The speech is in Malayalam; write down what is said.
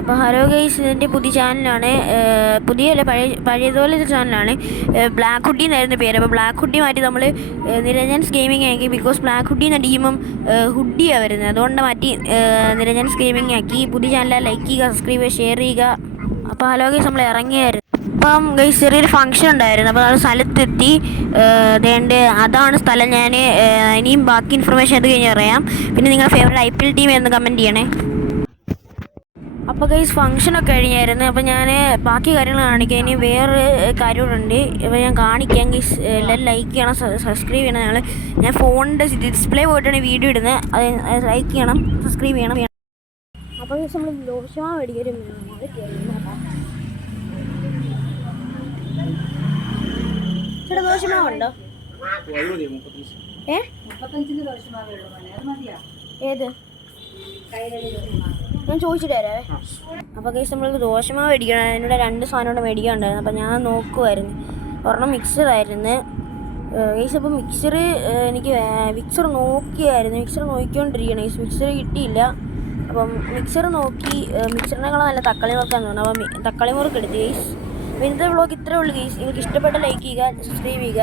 അപ്പോൾ ഹലോ ഗൈസ്, ഇതിൻ്റെ പുതിയ ചാനലാണ്. പുതിയല്ല, പഴയതുപോലത്തെ ചാനലാണ്. ബ്ലാക്ക് ഹുഡി എന്നായിരുന്നു പേര്. അപ്പോൾ ബ്ലാക്ക് ഹുഡി മാറ്റി നമ്മൾ നിരഞ്ജൻസ് ഗെയിമിംഗ് ആക്കി. ബിക്കോസ് ബ്ലാക്ക് ഹുഡി എന്ന ടീമും ഹുഡിയാണ് വരുന്നത്, അതുകൊണ്ട് മാറ്റി നിരഞ്ജൻസ് ഗെയിമിംഗ് ആക്കി. പുതിയ ചാനൽ ലൈക്ക് ചെയ്യുക, സബ്സ്ക്രൈബ് ചെയ്യുക, ഷെയർ ചെയ്യുക. അപ്പോൾ ഹലോ ഗൈസ്, നമ്മൾ ഇറങ്ങിയായിരുന്നു. അപ്പം ഗൈസ് ചെറിയൊരു ഫംഗ്ഷൻ ഉണ്ടായിരുന്നു. അപ്പോൾ നമ്മൾ സ്ഥലത്തെത്തി. അതേണ്ട അതാണ് സ്ഥലം. ഞാൻ ഇനിയും ബാക്കി ഇൻഫർമേഷൻ അത് കഴിഞ്ഞ് അറിയാം. പിന്നെ നിങ്ങളുടെ ഫേവറേറ്റ് IPL ടീം എന്ന് കമൻറ്റ് ചെയ്യണേ. അപ്പോൾ ഗൈസ് ഫംഗ്ഷനൊക്കെ കഴിഞ്ഞായിരുന്നു. അപ്പോൾ ഞാൻ ബാക്കി കാര്യങ്ങൾ കാണിക്കാം. ഇനി വേറെ കാര്യങ്ങളുണ്ട്, അപ്പോൾ ഞാൻ കാണിക്കാം. ഗൈസ് എല്ലാവരും ലൈക്ക് ചെയ്യണം, സബ്സ്ക്രൈബ് ചെയ്യണം. ഞാൻ ഫോണിൻ്റെ ഡിസ്പ്ലേ പോയിട്ടാണ് വീഡിയോ ഇടുന്നത്. അത് ലൈക്ക് ചെയ്യണം, സബ്സ്ക്രൈബ് ചെയ്യണം. അപ്പോൾ ഗൈസ് നമ്മൾ ദോശമാവ് മേടിക്കും. ചേട്ടാ ദോശമാവുണ്ടോ? ഏത് ഞാൻ ചോദിച്ചിട്ട് തരാവേ. അപ്പോൾ ഗൈസ് നമ്മൾക്ക് ദോശമാവ് മേടിക്കണം. എന്നോട് 2 സാധനം കൂടെ മേടിക്കാനുണ്ടായിരുന്നു. അപ്പോൾ ഞാൻ നോക്കുമായിരുന്നു. ഒരെണ്ണം മിക്സറായിരുന്നു ഗൈസ്. അപ്പോൾ എനിക്ക് മിക്സർ നോക്കിക്കൊണ്ടിരിക്കുകയാണ് ഗൈസ്. മിക്സർ കിട്ടിയില്ല. അപ്പം മിക്സർ നോക്കി. മിക്സറിനേക്കാളും നല്ല തക്കാളി മുറുക്കാന്ന് തോന്നുന്നു. അപ്പം തക്കാളി മുറുക്ക് എടുത്ത് ഗൈസ്. അപ്പോൾ ഇന്നത്തെ വ്ളോഗ് ഇത്രേ ഉള്ളൂ ഗൈസ്. നിങ്ങൾക്ക് ഇഷ്ടപ്പെട്ട ലൈക്ക് ചെയ്യുക, സബ്സ്ക്രൈബ് ചെയ്യുക.